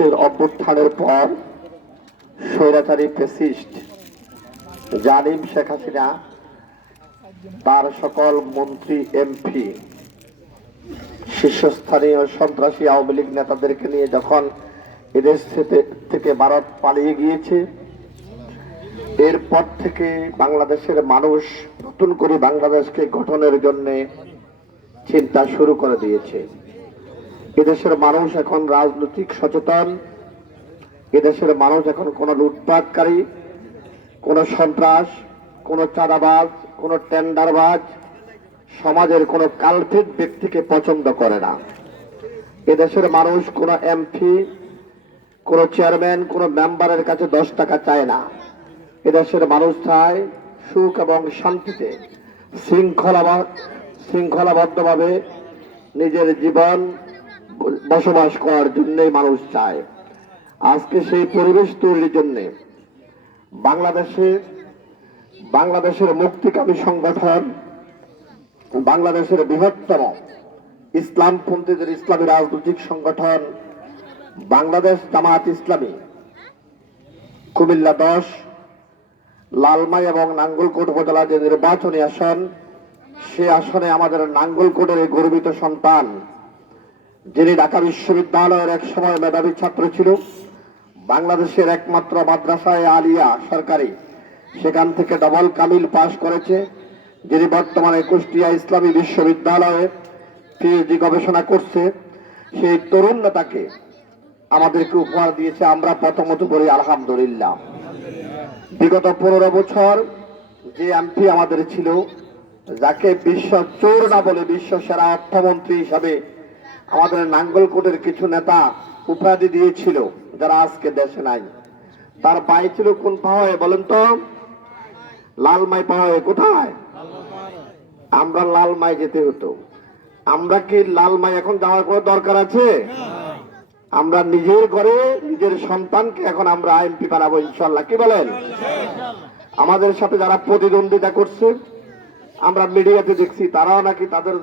চব্বিশের অভ্যুত্থানের পর স্বৈরাচারী ফ্যাসিস্ট জালিম শেখ হাসিনা তার সকল মন্ত্রী এমপি শীর্ষস্থানীয় সন্ত্রাসী আওয়ামী লীগ নেতাদেরকে নিয়ে যখন এদেশ থেকে ভারত পালিয়ে গিয়েছে, এরপর থেকে বাংলাদেশের মানুষ নতুন করে বাংলাদেশকে গঠনের জন্য চিন্তা শুরু করে দিয়েছে। এদেশের মানুষ এখন রাজনৈতিক সচেতন। এদেশের মানুষ এখন কোনো লুটপাটকারী, কোনো সন্ত্রাস, কোনো চাঁদাবাজ, কোনো টেন্ডারবাজ, সমাজের কোনো কালপিট ব্যক্তিকে পছন্দ করে না। এদেশের মানুষ কোনো এমপি, কোনো চেয়ারম্যান, কোনো মেম্বারের কাছে 10 টাকা চায় না। এদেশের মানুষ চায় সুখ এবং শান্তিতে শৃঙ্খলাবদ্ধভাবে নিজের জীবন বসবাস করার জন্যই মানুষ চায়। আজকে সেই পরিবেশ তৈরির জন্য বাংলাদেশের মুক্তিকামী সংগঠন, বাংলাদেশের বৃহত্তম ইসলামপন্থীদের ইসলামী রাজনৈতিক সংগঠন বাংলাদেশ জামায়াত ইসলামী কুমিল্লা 10, লালমাই এবং নাঙ্গলকোট উপজেলা যে নির্বাচনী আসন, সে আসনে আমাদের নাঙ্গলকোটের গর্বিত সন্তান, যিনি ঢাকা বিশ্ববিদ্যালয়ের এক সময় মেধাবী ছাত্র ছিল, বাংলাদেশের একমাত্র মাদ্রাসায় আলিয়া সরকারি, সেখান থেকে ডবল কামিল পাশ করেছে, যিনি বর্তমানে কুষ্টিয়া ইসলামী বিশ্ববিদ্যালয়ে পিএইচডি গবেষণা করছে, সেই তরুণ নেতাকে আমাদেরকে উপহার দিয়েছে। আমরা প্রথমত বলি আলহামদুলিল্লাহ। বিগত 15 বছর যে এমপি আমাদের ছিল, যাকে বিশ্ব চোর না বলে বিশ্ব সেরা অর্থমন্ত্রী হিসাবে আমাদের নাঙ্গলকোটের কিছু নেতা উপাধি দিয়েছিল, যারা আজকে দেশে নাই, তার বাড়ি ছিল কোন পাহাড়ে বলেন তো? লালমাই পাহাড়ে। কোথায়? আমরা লালমাই যেতে হতো। আমরা কি লালমাই এখন যাওয়ার কোনো দরকার আছে? আমরা নিজের ঘরে নিজের সন্তানকে এখন আমরা এমপি বানাবো ইনশাল্লাহ। কি বলেন? আমাদের সাথে যারা প্রতিদ্বন্দ্বিতা করছে, আমরা মিডিয়াতে দেখছি, তারাও নাকি তাদের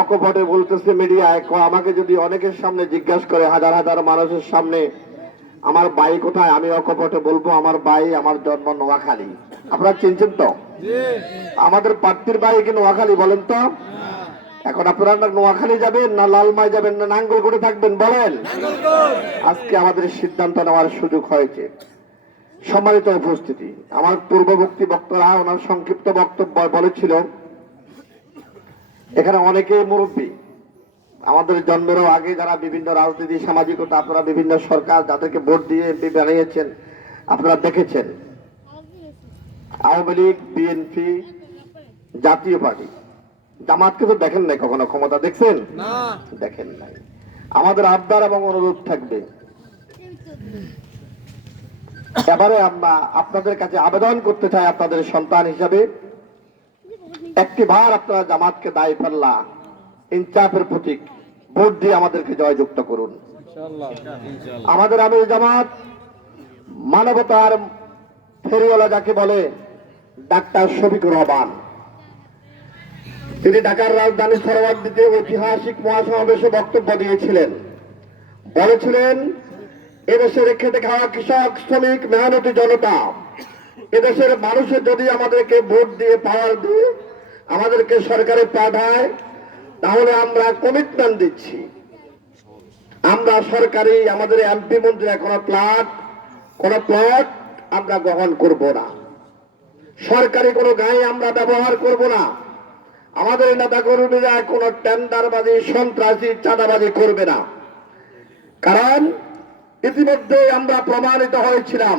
অকপটে বলতেছে মিডিয়ায়, আমাকে যদি অনেকের সামনে জিজ্ঞাসা করে, হাজার হাজার মানুষের সামনে, আমার বাড়ি কোথায়, আমি অকপটে বলবো আমার বাড়ি, আমার জন্ম নোয়াখালী। আপনারা চিনছেন তো? আমাদের প্রার্থীর বাড়ি কি নোয়াখালী বলেন তো? এখন আপনারা নোয়াখালী যাবেন না লালমাই যাবেন না নাঙ্গলকোটে থাকবেন বলেন? আজকে আমাদের সিদ্ধান্ত নেওয়ার সুযোগ হয়েছে। সম্মানিত উপস্থিতি, আমার পূর্ববর্তী বক্তারা ওনার সংক্ষিপ্ত বক্তব্য বলেছিল, এখানে অনেকে মুরব্বী, আমাদের জন্মেরও আগে যারা বিভিন্ন রাজনীতি সামাজিকতা, আপনারা বিভিন্ন সরকার যাদেরকে ভোট দিয়ে এমপি বানিয়েছেন, আপনারা দেখেছেন আওয়ামী লীগ, বিএনপি, জাতীয় পার্টি, জামাতকে তো দেখেন নাই কখনো ক্ষমতা, দেখছেন? দেখেন নাই। আমাদের আবদার এবং অনুরোধ থাকবে, এবারে আমরা আপনাদের কাছে আবেদন করতে চাই, আপনাদের সন্তান হিসাবে একটি বার আপনারা জামাতকে দায় পাল্লা ইনসাফের প্রতীক ভোট দিয়ে আমাদেরকে জয়যুক্ত করুন। আমাদের আমির জামাত মানবতার ফেরিওয়ালা যাকে বলে ডাক্তার শফিকুর রহমান, তিনি ঢাকার রাজধানী সরোয়ারদীতে ঐতিহাসিক মহাসমাবেশে বক্তব্য দিয়েছিলেন। বলেছিলেন, এদেশের খেটে খাওয়া কৃষক, শ্রমিক, মেহনতি জনতা, এদেশের মানুষের যদি আমাদেরকে ভোট দিয়ে পাওয়ার দিয়ে আমাদেরকে সরকারে পাঠায়, তাহলে আমরা কমিটমেন্ট দিচ্ছি, আমরা সরকারি আমাদের এমপি মন্ত্রীরা কোন প্লট আমরা গ্রহণ করব না, সরকারি কোনো গায়ে আমরা ব্যবহার করব না, আমাদের নেতা কর্মীরা কোন টেন্ডারবাজি, সন্ত্রাসী, চাঁদাবাজি করবে না। কারণ ইতিমধ্যে আমরা প্রমাণিত হয়েছিলাম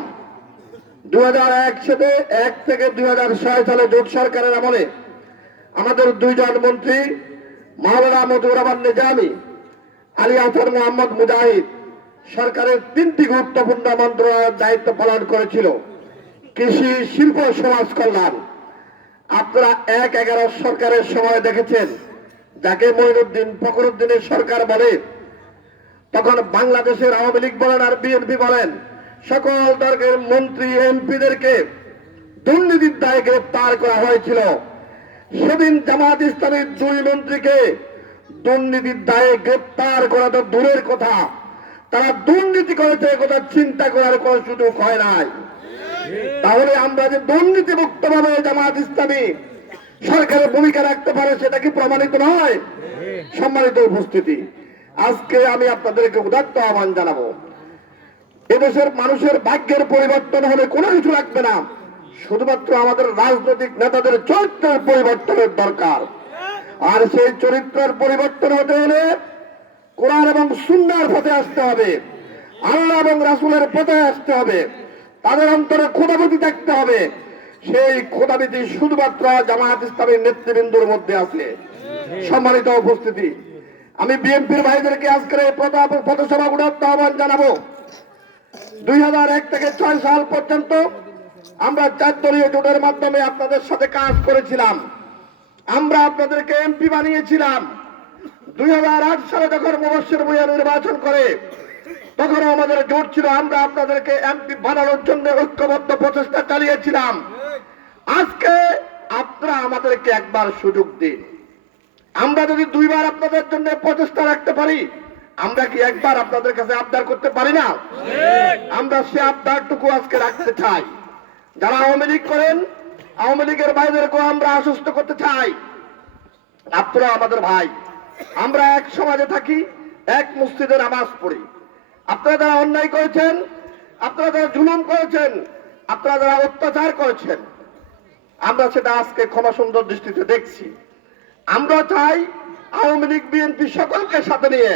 2001 থেকে 2006 সালে জোট সরকারের আমলে আমাদের 2 জন মন্ত্রী মাওলানা মতিউর রহমান নিজামী, আলী হাসান মোহাম্মদ মুজাহিদ সরকারের 3টি গুরুত্বপূর্ণ মন্ত্রণালয়ের দায়িত্ব পালন করেছিল, কৃষি, শিল্প, সমাজ কল্যাণ। আপনারা 1-11 সরকারের সময় দেখেছেন, যাকে মঈনুদ্দিন ফখরুদ্দিনের সরকার বলে, তখন বাংলাদেশের আওয়ামী লীগ বলেন আর বিএনপি বলেন, সকল দলের মন্ত্রী এমপিদেরকে দুর্নীতির দায়ে গ্রেপ্তার করা হয়েছিল। সেদিন জামাত ইসলামীর 2 মন্ত্রীকে দুর্নীতির দায়ে গ্রেপ্তার করা তো দূরের কথা, তারা দুর্নীতি করেছে কথা চিন্তা করার কোন সুযোগ হয় নাই। তাহলে আমরা যে দুর্নীতি মুক্ত ভাবে জামাত ইসলামী সরকারের ভূমিকা রাখতে পারে সেটা কি প্রমাণিত নয়? সম্মানিত উপস্থিতি, আজকে আমি আপনাদেরকে উদাত্ত আহ্বান জানাবো, এদেশের মানুষের ভাগ্যের পরিবর্তন হলে কোনো কিছু লাগবে না, শুধুমাত্র আমাদের রাজনৈতিক নেতাদের চরিত্রের পরিবর্তনের দরকার। আর সেই চরিত্রের পরিবর্তন হতে হলে কোরআন এবং সুন্নাহর পথে আসতে হবে, আল্লাহ এবং রাসূলের পথে আসতে হবে, তাদের অন্তরে খোদাভীতি থাকতে হবে। সেই খোদাভীতি শুধুমাত্র জামায়াত ইসলামীর নেতৃবৃন্দর মধ্যে আছে। সম্মানিত উপস্থিতি, আমি বিএনপির ভাইদেরকে আজকের এই পথসভা উদাত্ত আহ্বান জানাবো। 2001 থেকে 6 সাল পর্যন্ত আমরা 4 দলীয় জোটের মাধ্যমে আপনাদের সাথে কাজ করেছিলাম, আমরা আপনাদেরকে এমপি বানিয়েছিলাম। 2008 সালে যখন মুবাশশির ভূঁইয়া নির্বাচন করে তখন আমাদের জোট ছিল, আমরা আপনাদেরকে এমপি বানানোর জন্য ঐক্যবদ্ধ প্রচেষ্টা চালিয়েছিলাম। আজকে আপনারা আমাদেরকে একবার সুযোগ দিন, আমরা যদি 2 বার আপনাদের জন্য প্রচেষ্টা রাখতে পারি, আমরা কি একবার আপনাদের কাছে আবদার করতে পারি না? আমরা সে আবদারটুকু আজকে রাখতে চাই। যারা আওয়ামী লীগ করেন, আওয়ামী লীগের ভাইদেরকেও আমরা আশ্বস্ত করতে চাই, আপনারা আমাদের ভাই, আমরা এক সমাজে থাকি, এক মসজিদে নামাজ পড়ি। আপনারা যারা অন্যায় করেছেন, আপনারা যারা জুলুম করেছেন, আপনারা যারা অত্যাচার করেছেন, আমরা সেটা আজকে ক্ষমা সুন্দর দৃষ্টিতে দেখছি। আমরা চাই আওয়ামী লীগ বিএনপি সকলকে সাথে নিয়ে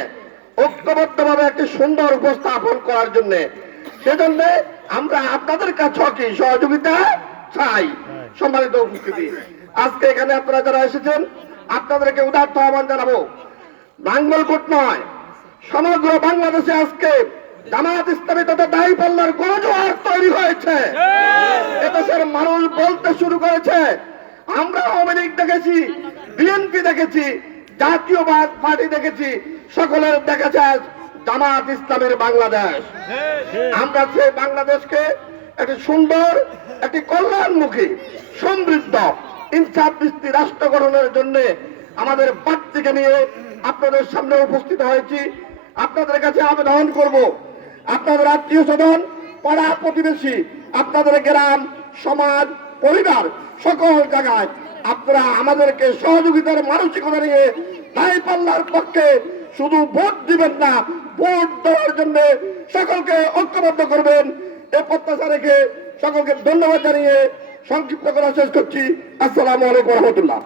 ঐক্যবদ্ধভাবে একটি সুন্দর উপস্থাপন করার জন্য, সেজন্য আমরা আপনাদের কাছে কি সহযোগিতা চাই। সম্মানিত উপস্থিতি, আজকে এখানে আপনারা যারা এসেছেন আপনাদেরকে উদাত্ত আহ্বান জানাবো, নাঙ্গলকোট নয়, সমগ্র বাংলাদেশে আজকে জামায়াত ইসলামী তথা দাঁড়িপাল্লার গণজোয়ার তৈরি হয়েছে। এদেশের মানুষ বলতে শুরু করেছে, আমরা আওয়ামী লীগ দেখেছি, বিএনপি দেখেছি, জাতীয়বাদ পার্টি দেখেছি, সকলের দেখেছে জামায়াত ইসলামের বাংলাদেশ। আমরা সেই বাংলাদেশকে একটি সুন্দর, একটি কল্যাণমুখী, সমৃদ্ধ, ইনসাফ-ভিত্তিক রাষ্ট্র গঠনের জন্য আমাদের প্রার্থীকে নিয়ে আপনাদের সামনে উপস্থিত হয়েছি। আপনাদের কাছে আবেদন করব, আপনাদের আত্মীয় স্বজন, পাড়া প্রতিবেশী, আপনাদের গ্রাম, সমাজ, পরিবার, সকল জায়গায় আপনারা আমাদেরকে সহযোগিতার মানসিকতা নিয়ে দাঁড়িপাল্লার পক্ষে শুধু ভোট দিবেন না, ভোট দেওয়ার জন্য সকলকে ঐক্যবদ্ধ করবেন। এ প্রত্যাশা রেখে সকলকে ধন্যবাদ জানিয়ে সংক্ষিপ্ত করা শেষ করছি। আসসালামু আলাইকুম রহমতুল্লাহ।